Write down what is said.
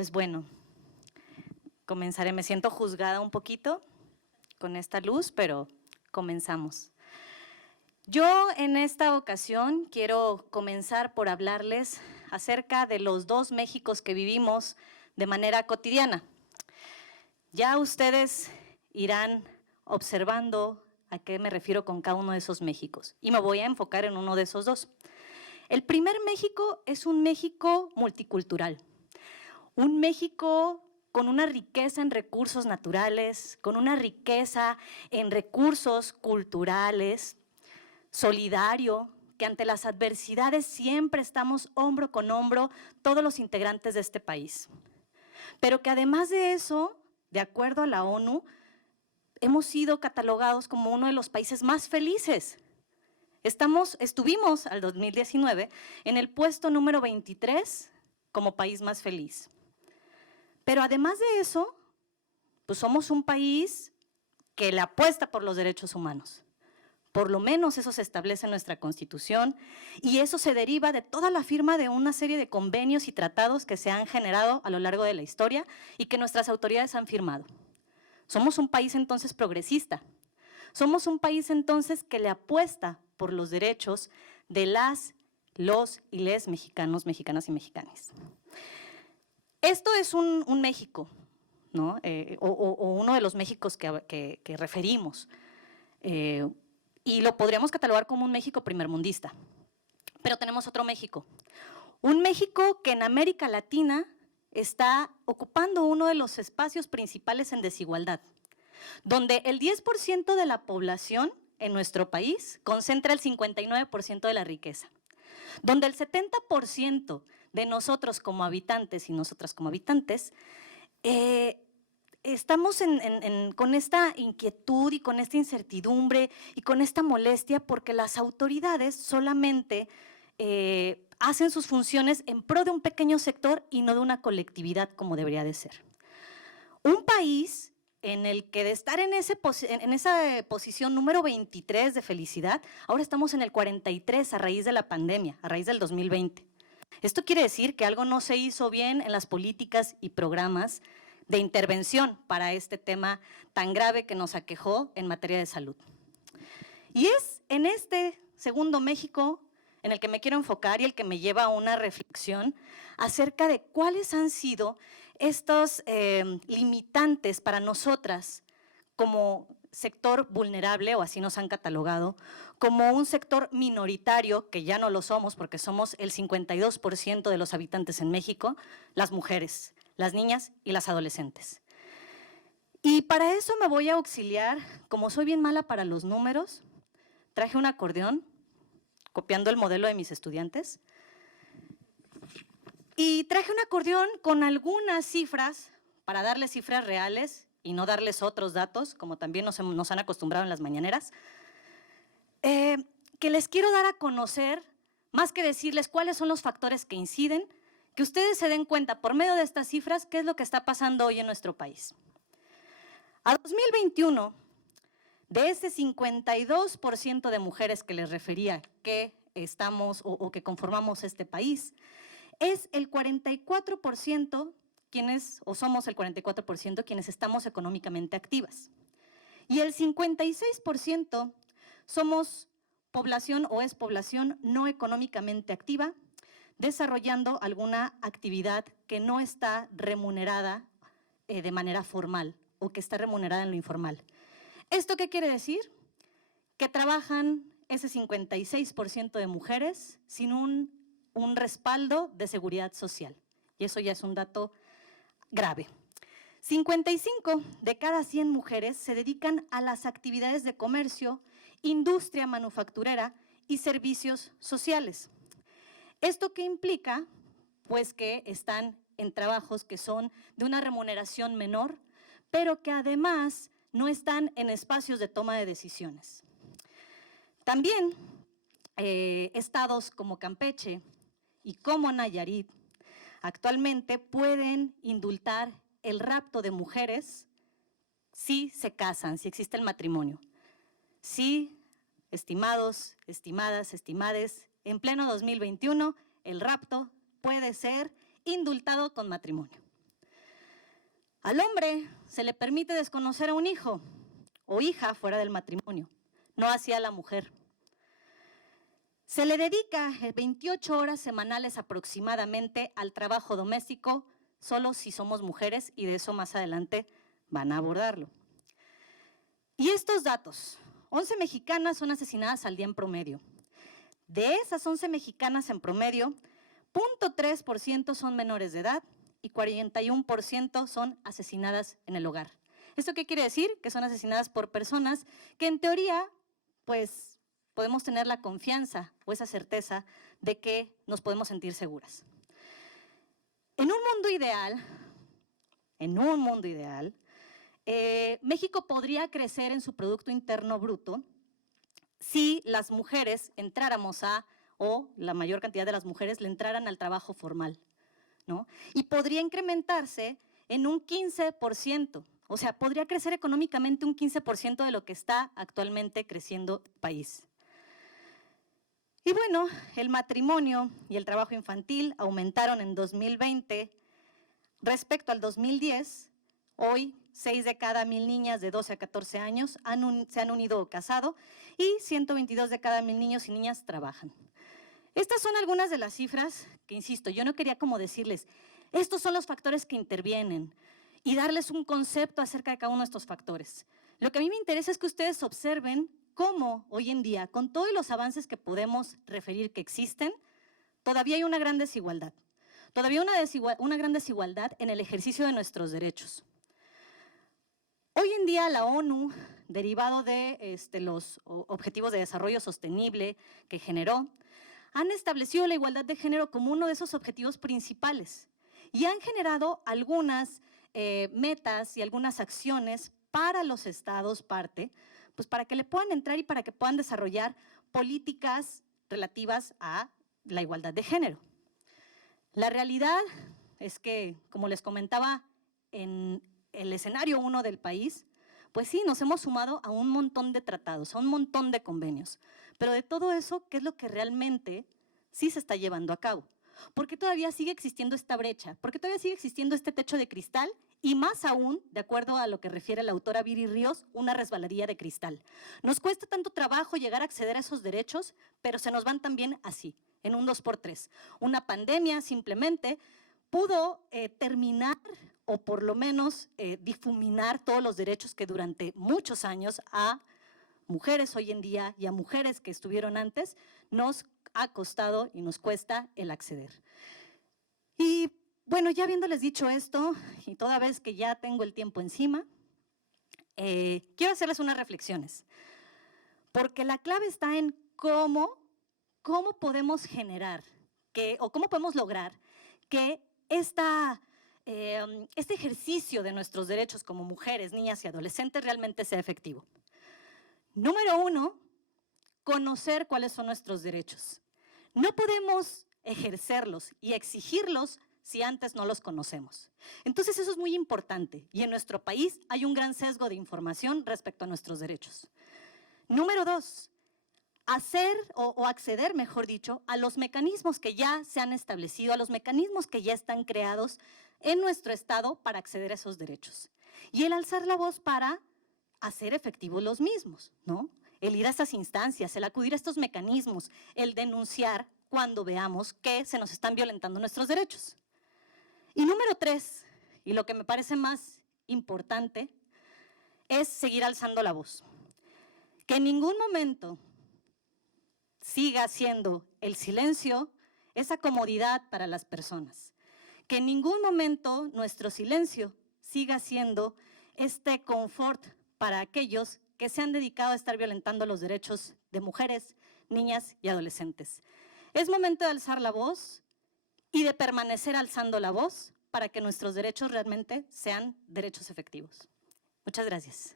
Pues bueno, comenzaré. Me siento juzgada un poquito con esta luz, pero comenzamos. Yo en esta ocasión quiero comenzar por hablarles acerca de los dos Méxicos que vivimos de manera cotidiana. Ya ustedes irán observando a qué me refiero con cada uno de esos Méxicos y me voy a enfocar en uno de esos dos. El primer México es un México multicultural, un México con una riqueza en recursos naturales, con una riqueza en recursos culturales, solidario, que ante las adversidades siempre estamos hombro con hombro todos los integrantes de este país. Pero que además de eso, de acuerdo a la ONU, hemos sido catalogados como uno de los países más felices. Estuvimos al 2019 en el puesto número 23 como país más feliz. Pero además de eso, pues somos un país que le apuesta por los derechos humanos. Por lo menos eso se establece en nuestra Constitución y eso se deriva de toda la firma de una serie de convenios y tratados que se han generado a lo largo de la historia y que nuestras autoridades han firmado. Somos un país entonces progresista. Somos un país entonces que le apuesta por los derechos de las, los y les mexicanos, mexicanas y mexicanes. Esto es un México, ¿no? O uno de los Méxicos que referimos. Y lo podríamos catalogar como un México primermundista. Pero tenemos otro México. Un México que en América Latina está ocupando uno de los espacios principales en desigualdad, donde el 10% de la población en nuestro país concentra el 59% de la riqueza, donde el 70% de nosotros como habitantes y nosotras como habitantes estamos con esta inquietud y con esta incertidumbre y con esta molestia porque las autoridades solamente hacen sus funciones en pro de un pequeño sector y no de una colectividad como debería de ser. Un país en el que de estar en esa posición número 23 de felicidad, ahora estamos en el 43 a raíz de la pandemia, a raíz del 2020. Esto quiere decir que algo no se hizo bien en las políticas y programas de intervención para este tema tan grave que nos aquejó en materia de salud. Y es en este segundo México en el que me quiero enfocar y el que me lleva a una reflexión acerca de cuáles han sido estos limitantes para nosotras como sector vulnerable, o así nos han catalogado, como un sector minoritario, que ya no lo somos porque somos el 52% de los habitantes en México, las mujeres, las niñas y las adolescentes. Y para eso me voy a auxiliar, como soy bien mala para los números, traje un acordeón, copiando el modelo de mis estudiantes, y traje un acordeón con algunas cifras, para darles cifras reales y no darles otros datos, como también nos han acostumbrado en las mañaneras, que les quiero dar a conocer, más que decirles cuáles son los factores que inciden, que ustedes se den cuenta por medio de estas cifras qué es lo que está pasando hoy en nuestro país. A 2021, de ese 52% de mujeres que les refería que estamos o que conformamos este país, es el 44% quienes, o somos el 44% quienes estamos económicamente activas. Y el 56% somos población o es población no económicamente activa, desarrollando alguna actividad que no está remunerada de manera formal o que está remunerada en lo informal. ¿Esto qué quiere decir? Que trabajan ese 56% de mujeres sin un respaldo de seguridad social. Y eso ya es un dato grave. 55 de cada 100 mujeres se dedican a las actividades de comercio, industria manufacturera y servicios sociales. ¿Esto qué implica? Pues que están en trabajos que son de una remuneración menor, pero que además no están en espacios de toma de decisiones. También estados como Campeche y como Nayarit actualmente pueden indultar el rapto de mujeres si se casan, si existe el matrimonio. Sí, estimados, estimadas, estimades, en pleno 2021 el rapto puede ser indultado con matrimonio. Al hombre se le permite desconocer a un hijo o hija fuera del matrimonio, no así a la mujer. Se le dedica 28 horas semanales aproximadamente al trabajo doméstico, solo si somos mujeres, y de eso más adelante van a abordarlo. Y estos datos, 11 mexicanas son asesinadas al día en promedio. De esas 11 mexicanas en promedio, 0.3% son menores de edad y 41% son asesinadas en el hogar. ¿Esto qué quiere decir? Que son asesinadas por personas que en teoría, pues, podemos tener la confianza o esa certeza de que nos podemos sentir seguras. En un mundo ideal, México podría crecer en su Producto Interno Bruto si las mujeres entráramos o la mayor cantidad de las mujeres le entraran al trabajo formal, ¿no? Y podría incrementarse en un 15%, o sea, podría crecer económicamente un 15% de lo que está actualmente creciendo el país. Y bueno, el matrimonio y el trabajo infantil aumentaron en 2020 respecto al 2010. Hoy, 6 de cada 1000 niñas de 12 a 14 años se han unido o casado y 122 de cada 1000 niños y niñas trabajan. Estas son algunas de las cifras que, insisto, yo no quería como decirles, estos son los factores que intervienen y darles un concepto acerca de cada uno de estos factores. Lo que a mí me interesa es que ustedes observen cómo hoy en día, con todos los avances que podemos referir que existen, todavía hay una gran desigualdad. Todavía una gran desigualdad en el ejercicio de nuestros derechos. Hoy en día la ONU, derivado de los Objetivos de Desarrollo Sostenible que generó, han establecido la igualdad de género como uno de esos objetivos principales y han generado algunas metas y algunas acciones para los estados parte, pues para que le puedan entrar y para que puedan desarrollar políticas relativas a la igualdad de género. La realidad es que, como les comentaba, en el escenario 1 del país, pues sí, nos hemos sumado a un montón de tratados, a un montón de convenios. Pero de todo eso, ¿qué es lo que realmente sí se está llevando a cabo? ¿Por qué todavía sigue existiendo esta brecha? ¿Por qué todavía sigue existiendo este techo de cristal? Y más aún, de acuerdo a lo que refiere la autora Viri Ríos, una resbaladilla de cristal. Nos cuesta tanto trabajo llegar a acceder a esos derechos, pero se nos van también así, en un 2x3. Una pandemia simplemente pudo terminar o por lo menos difuminar todos los derechos que durante muchos años a mujeres hoy en día y a mujeres que estuvieron antes nos ha costado y nos cuesta el acceder. Y bueno, ya habiéndoles dicho esto, y toda vez que ya tengo el tiempo encima, quiero hacerles unas reflexiones, porque la clave está en cómo podemos generar o cómo podemos lograr que este ejercicio de nuestros derechos como mujeres, niñas y adolescentes realmente sea efectivo. Número 1, conocer cuáles son nuestros derechos. No podemos ejercerlos y exigirlos si antes no los conocemos. Entonces eso es muy importante y en nuestro país hay un gran sesgo de información respecto a nuestros derechos. Número 2, acceder, mejor dicho, a los mecanismos que ya se han establecido, a los mecanismos que ya están creados en nuestro Estado para acceder a esos derechos. Y el alzar la voz para hacer efectivos los mismos, ¿no? El ir a estas instancias, el acudir a estos mecanismos, el denunciar cuando veamos que se nos están violentando nuestros derechos. Y número 3, y lo que me parece más importante, es seguir alzando la voz. Que en ningún momento siga siendo el silencio esa comodidad para las personas. Que en ningún momento nuestro silencio siga siendo este confort para aquellos que se han dedicado a estar violentando los derechos de mujeres, niñas y adolescentes. Es momento de alzar la voz y de permanecer alzando la voz para que nuestros derechos realmente sean derechos efectivos. Muchas gracias.